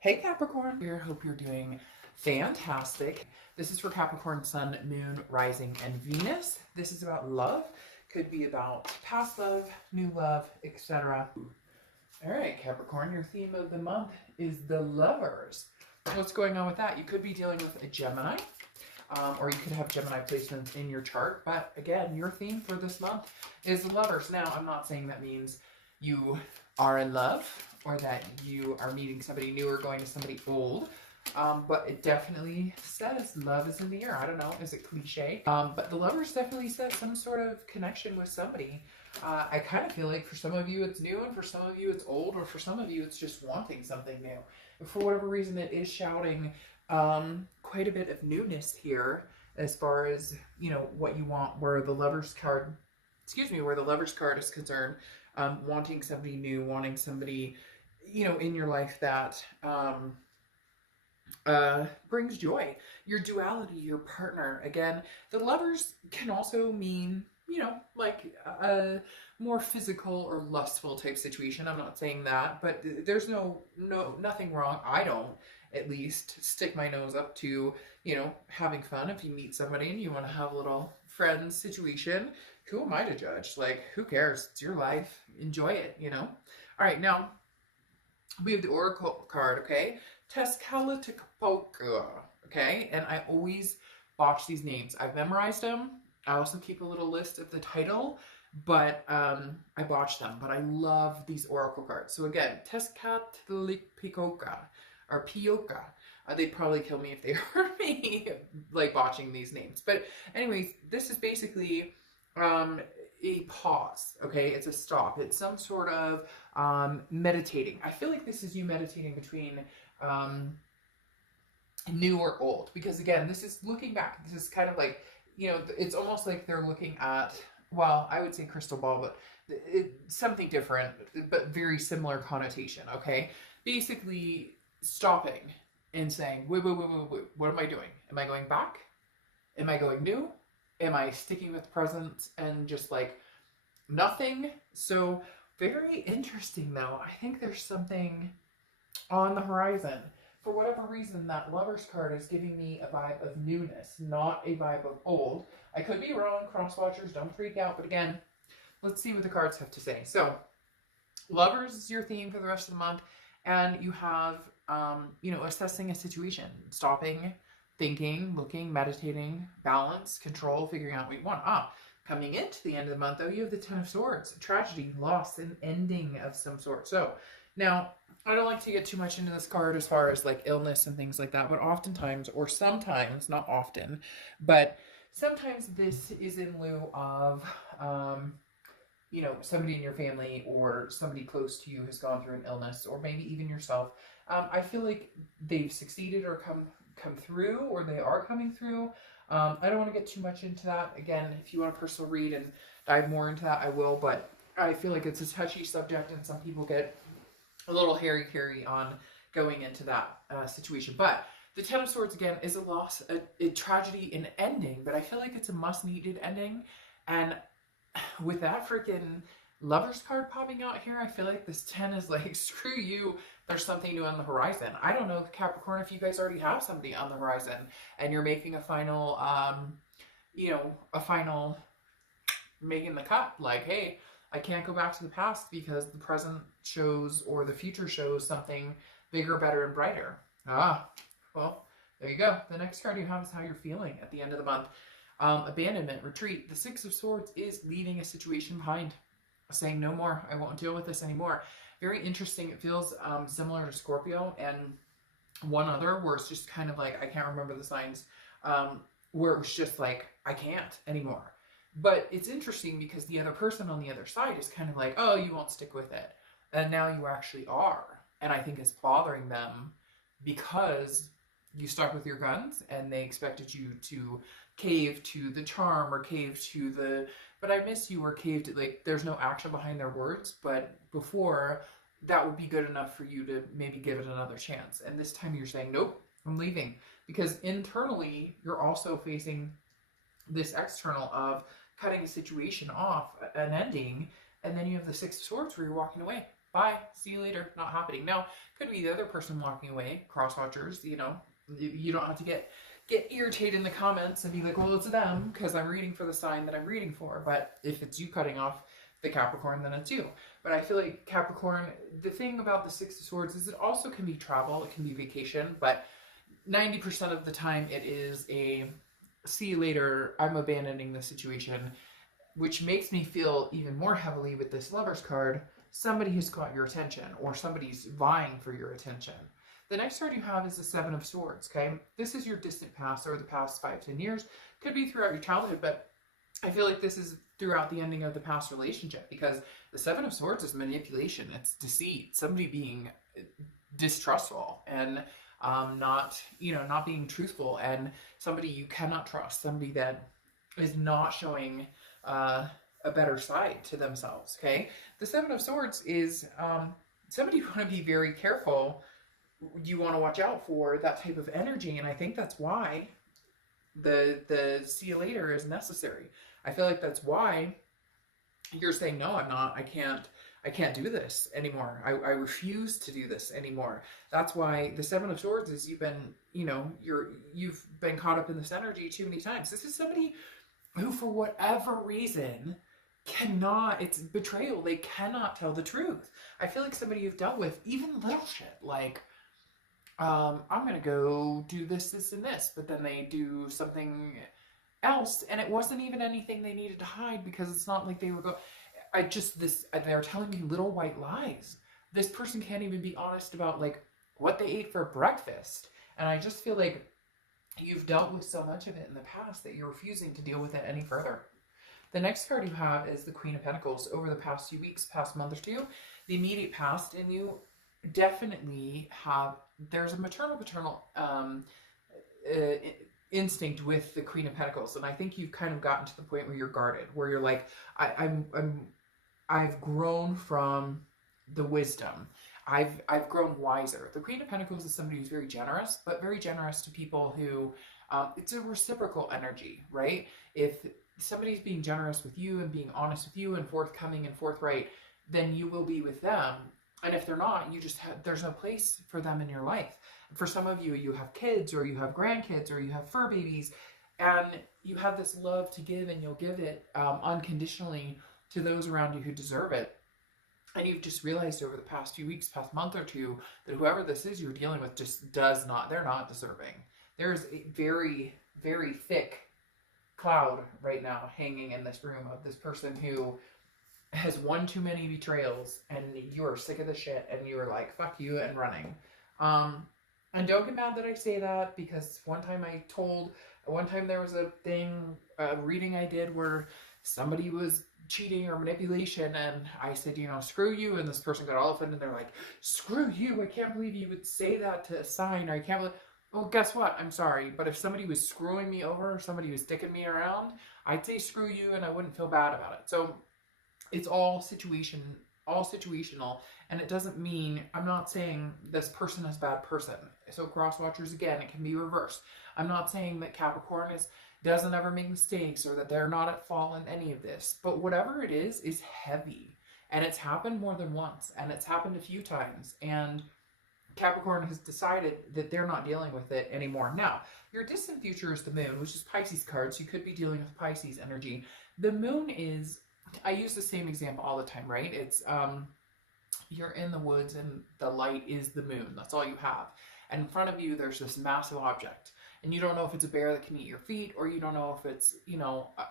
Hey Capricorn, here. Hope you're doing fantastic. This is for Capricorn, Sun, Moon, Rising, and Venus. This is about love. Could be about past love, new love, etc. All right, Capricorn, your theme of the month is the lovers. What's going on with that? You could be dealing with a Gemini, or you could have Gemini placements in your chart. But again, your theme for this month is the lovers. Now, I'm not saying that means you are in love or that you are meeting somebody new or going to somebody old. But it definitely says love is in the air. I don't know, is it cliche? But the lovers definitely says some sort of connection with somebody. I kind of feel like for some of you it's new, and for some of you it's old, or for some of you it's just wanting something new. But for whatever reason, it is shouting quite a bit of newness here as far as, you know, what you want, where the lovers card, where the lovers card is concerned. Wanting somebody new, wanting somebody, you know, in your life that brings joy. Your duality, your partner. Again, the lovers can also mean, you know, like a more physical or lustful type situation. I'm not saying that, but there's nothing wrong. I don't, at least, stick my nose up to, you know, having fun. If you meet somebody and you want to have a little friends situation, who am I to judge? Like, who cares? It's your life. Enjoy it, you know? All right, now we have the Oracle card, okay? Tezcatlipoca, okay? And I always botch these names. I've memorized them. I also keep a little list of the title, but I botch them. But I love these Oracle cards. So again, Tezcatlipoca, or Pioca. They'd probably kill me if they heard me like botching these names. But anyways, this is basically a pause, okay? It's a stop. It's some sort of meditating. I feel like this is you meditating between new or old, because again, this is looking back. This is kind of like, you know, it's almost like they're looking at, well, I would say crystal ball, but something different, but very similar connotation, okay? Basically stopping and saying, wait, what am I doing? Am I going back? Am I going new? Am I sticking with present and just like nothing? So very interesting though. I think there's something on the horizon. For whatever reason, that Lover's card is giving me a vibe of newness, not a vibe of old. I could be wrong, cross-watchers, don't freak out. But again, let's see what the cards have to say. So Lovers is your theme for the rest of the month. And you have, you know, assessing a situation, stopping, thinking, looking, meditating, balance, control, figuring out what you want. Coming into the end of the month, though, you have the Ten of Swords, tragedy, loss, and ending of some sort. So now, I don't like to get too much into this card as far as like illness and things like that, but oftentimes, or sometimes, not often, but sometimes this is in lieu of, you know, somebody in your family or somebody close to you has gone through an illness, or maybe even yourself. I feel like they've succeeded or come through, or they are coming through. I don't want to get too much into that. Again, if you want a personal read and dive more into that, I will, but I feel like it's a touchy subject and some people get a little hairy on going into that situation. But the Ten of Swords, again, is a loss, a tragedy, an ending, but I feel like it's a must-needed ending. And with that freaking Lover's card popping out here, I feel like this 10 is like, screw you, there's something new on the horizon. I don't know, Capricorn, if you guys already have somebody on the horizon and you're making a final, you know, making the cut. Like, hey, I can't go back to the past because the present shows, or the future shows, something bigger, better, and brighter. Well, there you go. The next card you have is how you're feeling at the end of the month. Abandonment, retreat. The Six of Swords is leaving a situation behind, saying no more, I won't deal with this anymore. Very interesting. It feels similar to Scorpio and one other where it's just kind of like, I can't remember the signs, where it was just like, I can't anymore. But it's interesting because the other person on the other side is kind of like, oh, you won't stick with it. And now you actually are. And I think it's bothering them because you stuck with your guns and they expected you to cave to the charm or cave to the, but I miss you, or cave to, like, there's no action behind their words. But before, that would be good enough for you to maybe give it another chance. And this time you're saying, nope, I'm leaving. Because internally, you're also facing this external of cutting a situation off, an ending, and then you have the Six of Swords where you're walking away. bye, see you later, not happening. Now, could be the other person walking away, cross watchers, you know, you don't have to get irritated in the comments and be like, well, it's them, because I'm reading for the sign that I'm reading for. But if it's you cutting off the Capricorn, then it's you. But I feel like Capricorn, the thing about the Six of Swords is it also can be travel, it can be vacation, but 90% of the time it is a see you later, I'm abandoning the situation, which makes me feel even more heavily with this Lover's card. Somebody has got your attention, or somebody's vying for your attention. The next card you have is the Seven of Swords, okay? This is your distant past, or the past 5-10 years. Could be throughout your childhood, but I feel like this is throughout the ending of the past relationship, because the Seven of Swords is manipulation, it's deceit, somebody being distrustful and not being truthful, and somebody you cannot trust, somebody that is not showing a better side to themselves, okay? The Seven of Swords is somebody you want to be very careful. You want to watch out for that type of energy, and I think that's why the see you later is necessary. I feel like that's why you're saying, no, I'm not, I can't do this anymore. I refuse to do this anymore. That's why the Seven of Swords is you've been caught up in this energy too many times. This is somebody who, for whatever reason, it's betrayal. They cannot tell the truth. I feel like somebody you've dealt with, even little shit, like, I'm going to go do this, this, and this, but then they do something else, and it wasn't even anything they needed to hide, because it's not like they were they're telling me little white lies. This person can't even be honest about, like, what they ate for breakfast, and I just feel like you've dealt with so much of it in the past that you're refusing to deal with it any further. The next card you have is the Queen of Pentacles. Over the past few weeks, past month or two, the immediate past, and you definitely there's a maternal-paternal instinct with the Queen of Pentacles, and I think you've kind of gotten to the point where you're guarded, where you're like, I've grown from the wisdom. I've grown wiser. The Queen of Pentacles is somebody who's very generous, but very generous to people who, it's a reciprocal energy, right? If somebody's being generous with you and being honest with you and forthcoming and forthright, then you will be with them. And if they're not, there's no place for them in your life. For some of you, you have kids, or you have grandkids, or you have fur babies, and you have this love to give, and you'll give it unconditionally to those around you who deserve it. And you've just realized over the past few weeks, past month or two, that whoever this is you're dealing with just they're not deserving. There's a very, very thick cloud right now hanging in this room of this person who has one too many betrayals, and you're sick of the shit, and you're like, fuck you, and running. And don't get mad that I say that, because one time there was a reading I did where somebody was cheating or manipulation, and I said, screw you, and this person got all offended, and they're like, screw you, I can't believe you would say that to a sign, or I can't believe... Well, guess what? I'm sorry, but if somebody was screwing me over, or somebody was dicking me around, I'd say screw you, and I wouldn't feel bad about it. So it's all situational, and it doesn't mean, I'm not saying this person is a bad person. So cross watchers, again, it can be reversed. I'm not saying that Capricorn doesn't ever make mistakes, or that they're not at fault in any of this, but whatever it is heavy, and it's happened more than once, and it's happened a few times, and Capricorn has decided that they're not dealing with it anymore. Now, your distant future is the moon, which is Pisces card, so you could be dealing with Pisces energy. The moon is, I use the same example all the time, right? It's, you're in the woods, and the light is the moon. That's all you have. And in front of you, there's this massive object. And you don't know if it's a bear that can eat your feet, or you don't know if it's,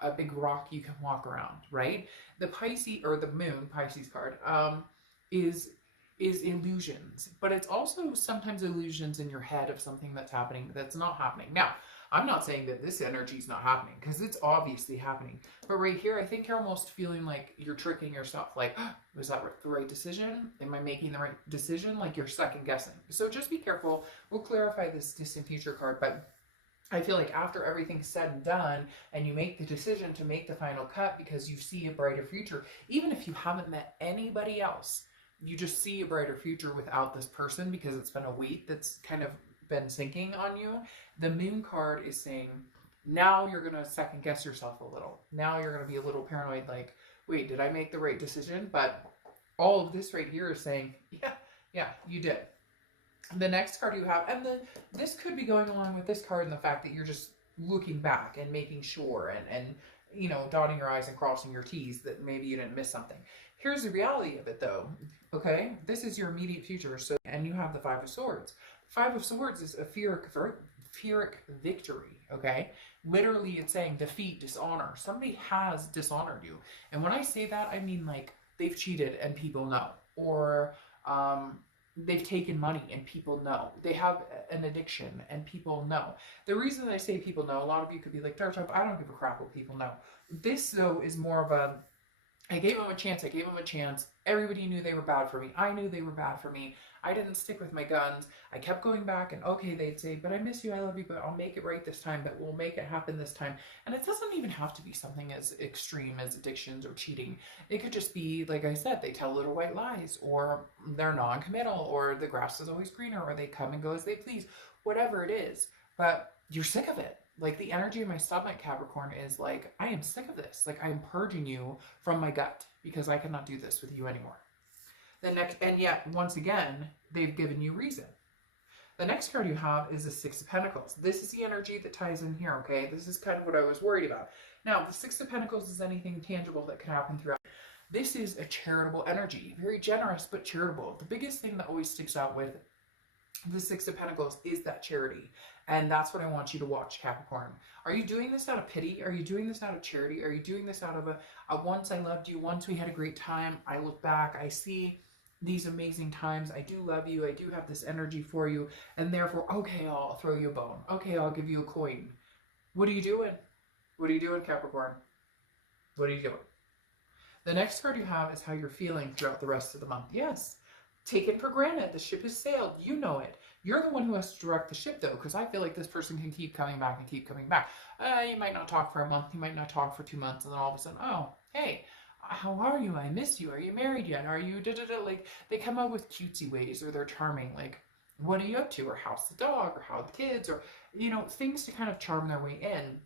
a big rock you can walk around, right? The Pisces, or the moon, Pisces card, is illusions. But it's also sometimes illusions in your head of something that's happening that's not happening. Now, I'm not saying that this energy is not happening, because it's obviously happening. But right here, I think you're almost feeling like you're tricking yourself. Like, oh, was that the right decision? Am I making the right decision? Like, you're second guessing. So just be careful. We'll clarify this distant future card, but I feel like after everything's said and done, and you make the decision to make the final cut because you see a brighter future, even if you haven't met anybody else, you just see a brighter future without this person, because it's been a weight that's kind of been sinking on you. The moon card is saying, now you're going to second guess yourself a little. Now you're going to be a little paranoid, like, wait, did I make the right decision? But all of this right here is saying, yeah, you did. The next card you have, and this could be going along with this card and the fact that you're just looking back and making sure and you know, dotting your I's and crossing your T's that maybe you didn't miss something. Here's the reality of it though, okay? This is your immediate future, so, and you have the Five of Swords. Five of Swords is a Pyrrhic victory, okay? Literally it's saying defeat, dishonor. Somebody has dishonored you. And when I say that, I mean like they've cheated and people know. Or they've taken money and people know. They have an addiction and people know. The reason I say people know, a lot of you could be like, Dark, I don't give a crap what people know. This though is more of a, I gave them a chance, I gave them a chance. Everybody knew they were bad for me. I knew they were bad for me. I didn't stick with my guns. I kept going back and okay, they'd say, but I miss you, I love you, but I'll make it right this time, but we'll make it happen this time. And it doesn't even have to be something as extreme as addictions or cheating. It could just be, like I said, they tell little white lies, or they're non-committal, or the grass is always greener, or they come and go as they please, whatever it is. But you're sick of it. Like the energy of my stomach, Capricorn, is like, I am sick of this. Like I am purging you from my gut because I cannot do this with you anymore. The next, and yet once again, they've given you reason. The next card you have is the Six of Pentacles. This is the energy that ties in here, okay? This is kind of what I was worried about. Now, the Six of Pentacles is anything tangible that can happen throughout. This is a charitable energy, very generous, but charitable. The biggest thing that always sticks out with the Six of Pentacles is that charity. And that's what I want you to watch, Capricorn. Are you doing this out of pity? Are you doing this out of charity? Are you doing this out of a once I loved you, once we had a great time, I look back, I see these amazing times, I do love you, I do have this energy for you, and therefore, okay, I'll throw you a bone. Okay, I'll give you a coin. What are you doing? What are you doing, Capricorn? What are you doing? The next card you have is how you're feeling throughout the rest of the month. Yes. Taken for granted. The ship has sailed. You know it. You're the one who has to direct the ship, though, because I feel like this person can keep coming back and keep coming back. You might not talk for a month. You might not talk for 2 months, and then all of a sudden, oh, hey, how are you? I miss you. Are you married yet? Are you da-da-da? Like, they come out with cutesy ways, or they're charming. Like, what are you up to? Or how's the dog? Or how are the kids? Or, you know, things to kind of charm their way in.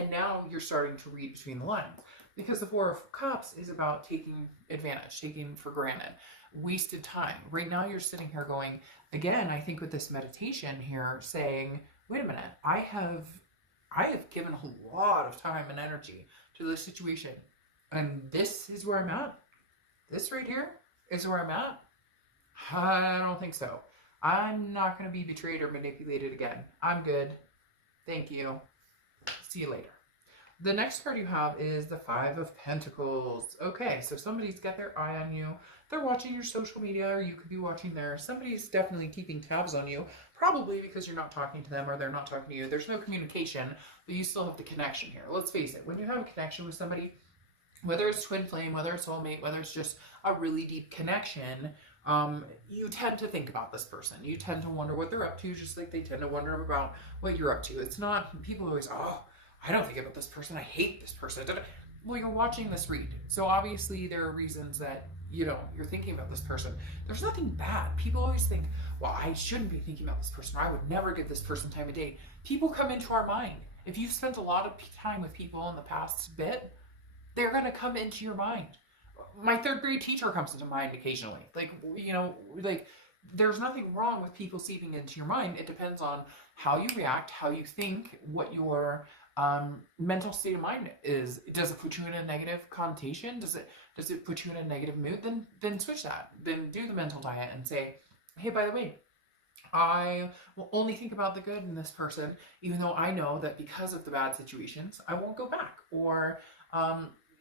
And now you're starting to read between the lines. Because the Four of Cups is about taking advantage, taking for granted, wasted time. Right now you're sitting here going, again, I think with this meditation here, saying, wait a minute, I have given a lot of time and energy to this situation. And this is where I'm at. This right here is where I'm at. I don't think so. I'm not going to be betrayed or manipulated again. I'm good. Thank you. See you later. The next card you have is the Five of Pentacles. Okay, so somebody's got their eye on you. They're watching your social media, or you could be watching theirs. Somebody's definitely keeping tabs on you, probably because you're not talking to them or they're not talking to you. There's no communication, but you still have the connection here. Let's face it, when you have a connection with somebody, whether it's twin flame, whether it's soulmate, whether it's just a really deep connection, you tend to think about this person. You tend to wonder what they're up to, just like they tend to wonder about what you're up to. It's not, people always, oh, I don't think about this person. I hate this person. Well, you're watching this read. So obviously there are reasons that, you know, you're thinking about this person. There's nothing bad. People always think, well, I shouldn't be thinking about this person. Or I would never give this person time of day. People come into our mind. If you've spent a lot of time with people in the past bit, they're going to come into your mind. My third grade teacher comes into mind occasionally. Like, you know, like, there's nothing wrong with people seeping into your mind. It depends on how you react, how you think, what your mental state of mind is. Does it put you in a negative connotation? Does it put you in a negative mood? Then switch that. Then do the mental diet and say, hey, by the way, I will only think about the good in this person, even though I know that because of the bad situations, I won't go back. Or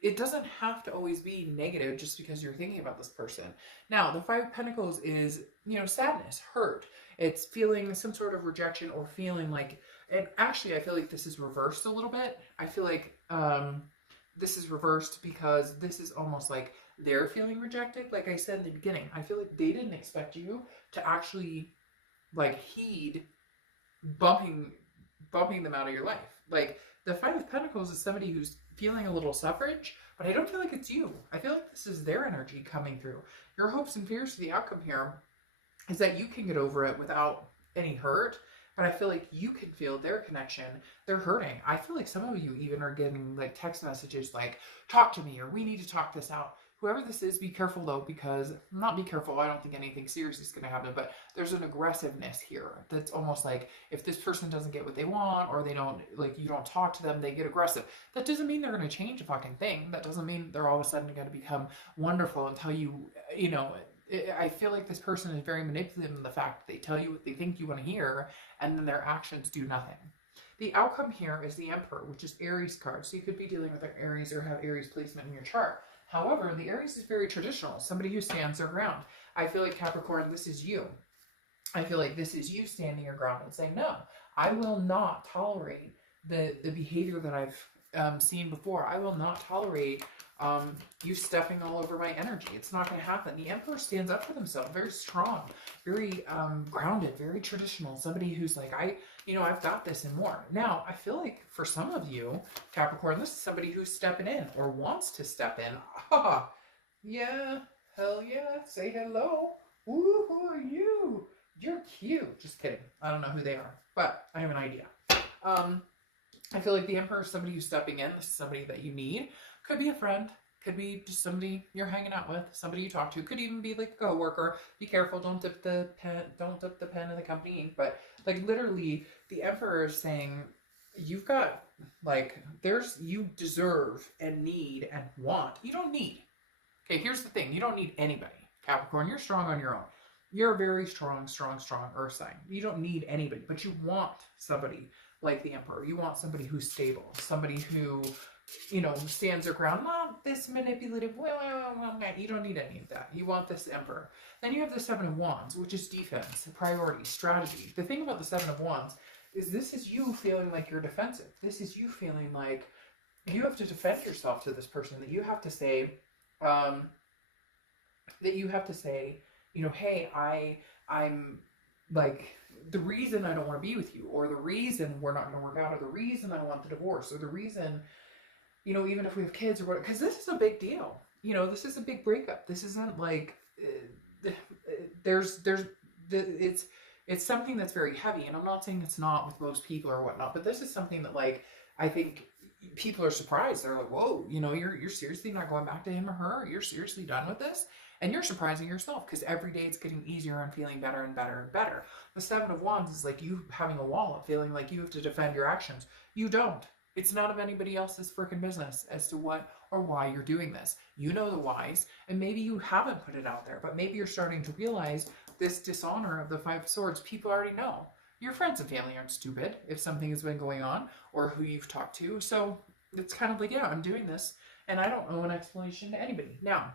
it doesn't have to always be negative just because you're thinking about this person. Now, the Five of Pentacles is, you know, sadness, hurt. It's feeling some sort of rejection or feeling like, and actually I feel like this is reversed a little bit. I feel like this is reversed because this is almost like they're feeling rejected. Like I said in the beginning, I feel like they didn't expect you to actually like heed bumping them out of your life. Like the Five of Pentacles is somebody who's feeling a little suffrage, but I don't feel like it's you. I feel like this is their energy coming through. Your hopes and fears for the outcome here is that you can get over it without any hurt, but I feel like you can feel their connection. They're hurting. I feel like some of you even are getting like text messages like, talk to me, or we need to talk this out. whoever this is, be careful though, because, not be careful, I don't think anything serious is going to happen, but there's an aggressiveness here that's almost like if this person doesn't get what they want, or they don't, like, you don't talk to them, they get aggressive. That doesn't mean they're going to change a fucking thing. That doesn't mean they're all of a sudden going to become wonderful and tell you, you know, I feel like this person is very manipulative in the fact that they tell you what they think you want to hear, and then their actions do nothing. The outcome here is the Emperor, which is Aries card. So you could be dealing with an Aries or have Aries placement in your chart. However, the Aries is very traditional, somebody who stands their ground. I feel like Capricorn, this is you. I feel like this is you standing your ground and saying, no, I will not tolerate the behavior that I've seen before. I will not tolerate you stepping all over my energy. It's not going to happen. The Emperor stands up for themselves, very strong, very grounded, very traditional. Somebody who's like, I've got this and more. Now, I feel like for some of you, Capricorn, this is somebody who's stepping in or wants to step in. Ah, yeah, hell yeah, say hello. Ooh, who are you? You're cute. Just kidding. I don't know who they are, but I have an idea. I feel like the Emperor is somebody who's stepping in. This is somebody that you need. Could be a friend. Could be just somebody you're hanging out with. Somebody you talk to. Could even be like a coworker. Be careful. Don't dip the pen. Don't dip the pen in the company ink. But like literally, the Emperor is saying, you've got like you deserve and need and want. You don't need. Okay, here's the thing. You don't need anybody. Capricorn, you're strong on your own. You're a very strong earth sign. You don't need anybody, but you want somebody like the Emperor. You want somebody who's stable, somebody who, stands their ground, not this manipulative, you don't need any of that. You want this Emperor. Then you have the Seven of Wands, which is defense, priority, strategy. The thing about the Seven of Wands is this is you feeling like you're defensive. This is you feeling like you have to defend yourself to this person, that you have to say, hey, I'm like, the reason I don't want to be with you, or the reason we're not going to work out, or the reason I want the divorce, or the reason, even if we have kids or what, because this is a big deal. This is a big breakup. This isn't like, it's something that's very heavy, and I'm not saying it's not with most people or whatnot, but this is something that, like, I think people are surprised. They're like, whoa, you're seriously not going back to him or her? You're seriously done with this? And you're surprising yourself, because every day it's getting easier and feeling better and better and better. The Seven of Wands is like you having a wall, feeling like you have to defend your actions. You don't. It's none of anybody else's freaking business as to what or why you're doing this. You know the whys, and maybe you haven't put it out there, but maybe you're starting to realize this dishonor of the Five of Swords. People already know. Your friends and family aren't stupid if something has been going on, or who you've talked to. So it's kind of like, yeah, I'm doing this, and I don't owe an explanation to anybody. Now,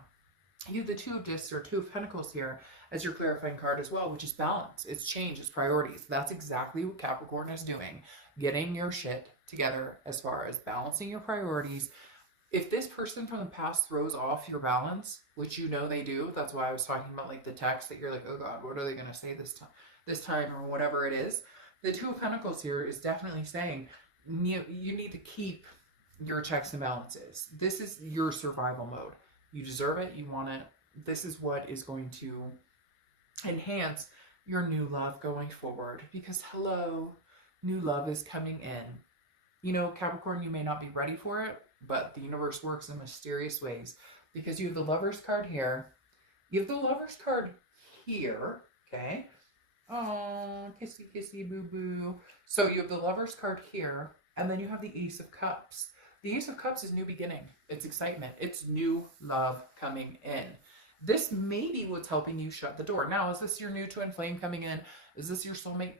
you have the Two of Discs or Two of Pentacles here as your clarifying card as well, which is balance. It's change. It's priorities. That's exactly what Capricorn is doing. Getting your shit together as far as balancing your priorities. If this person from the past throws off your balance, which they do, that's why I was talking about like the text that you're like, oh God, what are they going to say this time or whatever it is. The Two of Pentacles here is definitely saying you need to keep your checks and balances. This is your survival mode. You deserve it. You want it. This is what is going to enhance your new love going forward, because hello, new love is coming in. Capricorn, you may not be ready for it, but the universe works in mysterious ways, because you have the Lover's card here. You have the Lover's card here. Okay. Oh, kissy, kissy, boo, boo. So you have the Lover's card here, and then you have the Ace of Cups. The Ace of Cups is new beginning. It's excitement. It's new love coming in. This may be what's helping you shut the door. Now, is this your new twin flame coming in? Is this your soulmate?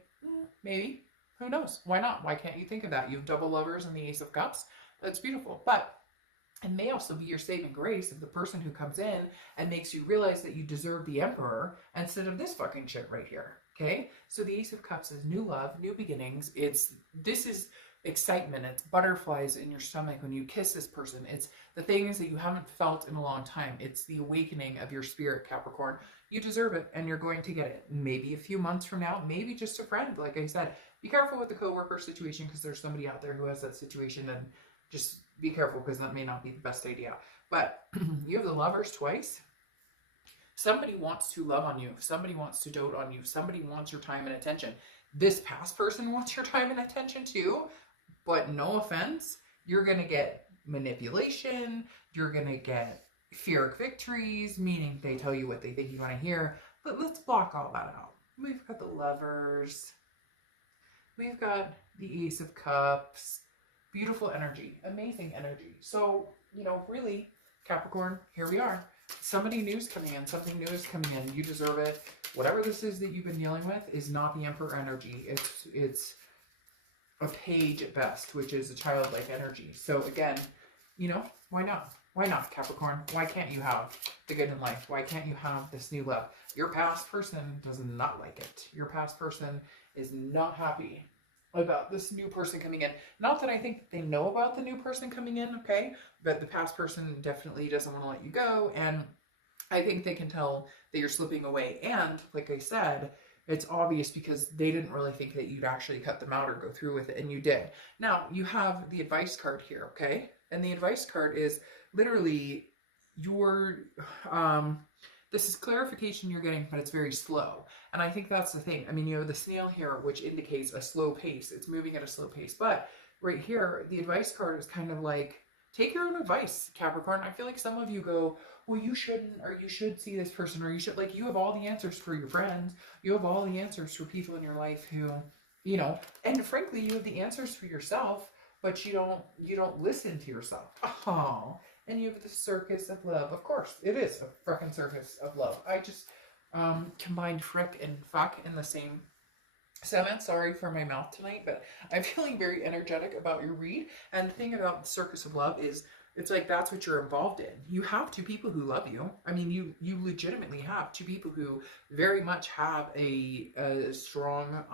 Maybe. Who knows? Why not? Why can't you think of that? You have double Lovers and the Ace of Cups. That's beautiful. But it may also be your saving grace of the person who comes in and makes you realize that you deserve the Emperor instead of this fucking shit right here. Okay? So the Ace of Cups is new love, new beginnings. This is excitement. It's butterflies in your stomach when you kiss this person. It's the things that you haven't felt in a long time. It's the awakening of your spirit, Capricorn. You deserve it, and you're going to get it. Maybe a few months from now, maybe just a friend. Like I said, be careful with the coworker situation, because there's somebody out there who has that situation, and just be careful, because that may not be the best idea. But you have the Lovers twice. Somebody wants to love on you. Somebody wants to dote on you. Somebody wants your time and attention. This past person wants your time and attention too. But no offense, you're going to get manipulation. You're going to get fearic victories, meaning they tell you what they think you want to hear. But let's block all that out. We've got the Lovers. We've got the Ace of Cups. Beautiful energy. Amazing energy. So, you know, really, Capricorn, here we are. Somebody new is coming in. Something new is coming in. You deserve it. Whatever this is that you've been dealing with is not the Emperor energy. It's a page at best, which is a childlike energy. So again, you know, why not? Why not, Capricorn? Why can't you have the good in life? Why can't you have this new love? Your past person does not like it. Your past person is not happy about this new person coming in. Not that I think they know about the new person coming in, okay? But the past person definitely doesn't want to let you go. And I think they can tell that you're slipping away. And like I said, it's obvious because they didn't really think that you'd actually cut them out or go through with it, and you did. Now, you have the advice card here, okay? And the advice card is literally your, this is clarification you're getting, but it's very slow. And I think that's the thing. I mean, you have the snail here, which indicates a slow pace. It's moving at a slow pace. But right here, the advice card is kind of like, take your own advice, Capricorn. I feel like some of you go, well, you shouldn't, or you should see this person, or you should, like, you have all the answers for your friends. You have all the answers for people in your life who, you know, and frankly, you have the answers for yourself, but you don't listen to yourself. Oh, and you have the circus of love. Of course, it is a freaking circus of love. I just combined frick and fuck in the same sentence. Sorry for my mouth tonight, but I'm feeling very energetic about your read. And the thing about the circus of love is, it's like that's what you're involved in. You have two people who love you. I mean, you legitimately have two people who very much have a strong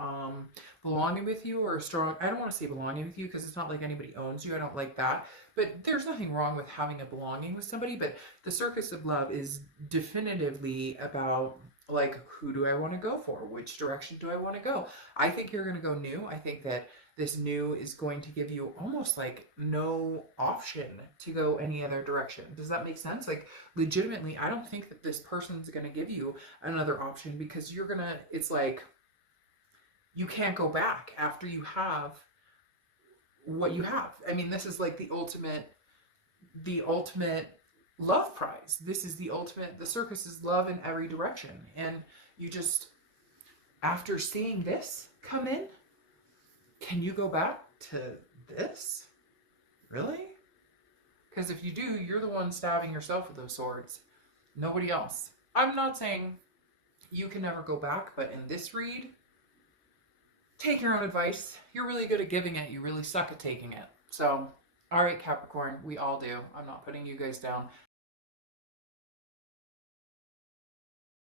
belonging with you, or a strong, I don't want to say belonging with you because it's not like anybody owns you. I don't like that. But there's nothing wrong with having a belonging with somebody. But the circus of love is definitively about, like, who do I want to go for? Which direction do I want to go? I think you're going to go new. I think that this new is going to give you almost like no option to go any other direction. Does that make sense? Like, legitimately, I don't think that this person's going to give you another option, because you're going to, it's like, you can't go back after you have what you have. I mean, this is like the ultimate love prize. This is the ultimate, the circus is love in every direction. And you just, after seeing this come in, can you go back to this? Really? Because if you do, you're the one stabbing yourself with those swords. Nobody else. I'm not saying you can never go back, but in this read, take your own advice. You're really good at giving it. You really suck at taking it. So, all right, Capricorn, we all do. I'm not putting you guys down.